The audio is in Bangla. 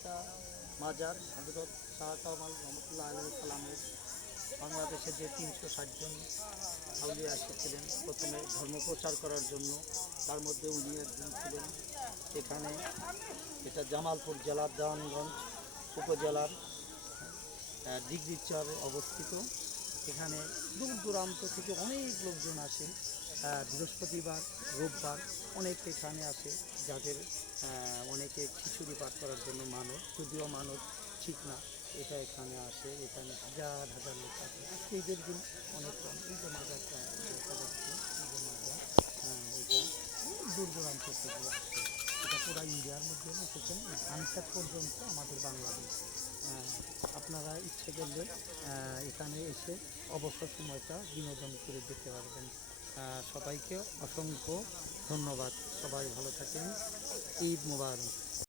একটা মাজার হযরত শাহ কামাল রহমতুল্লাহ আলাইহিস সালামের। বাংলাদেশে যে ৩৬০ জন আউলিয়া এসেছিলেন প্রথমে ধর্ম প্রচার করার জন্য, তার মধ্যে উনি একজন ছিলেন। এখানে এটা জামালপুর জেলার দেওয়ানগঞ্জ উপজেলার ডিগ্রিচর অবস্থিত। এখানে দূর দূরান্ত থেকে অনেক লোকজন আসে। বৃহস্পতিবার, রোববার অনেক এখানে আসে, যাদের অনেকে খিচুড়ি পাঠ করার জন্য মানত, যদিও মানত ঠিক না, এটা এখানে আসে। এখানে হাজার হাজার লোক আসে। আজকে ঈদের দিন অনেক কম। এই যে মাজারটা দেখা যাচ্ছে, এই যে মাজার, এটা অনেক দূর দূরান্ত থেকে আসে। এটা পুরা ইন্ডিয়ার মধ্যে এসেছেন, এই ধানক্ষেত পর্যন্ত আমাদের বাংলাদেশ। আপনারা ইচ্ছে করলে এখানে এসে অবসর সময়টা বিনোদন করে যেতে পারবেন। সবাইকে অসংখ্য ধন্যবাদ। সবাই ভালো থাকেন। ঈদ মোবারক।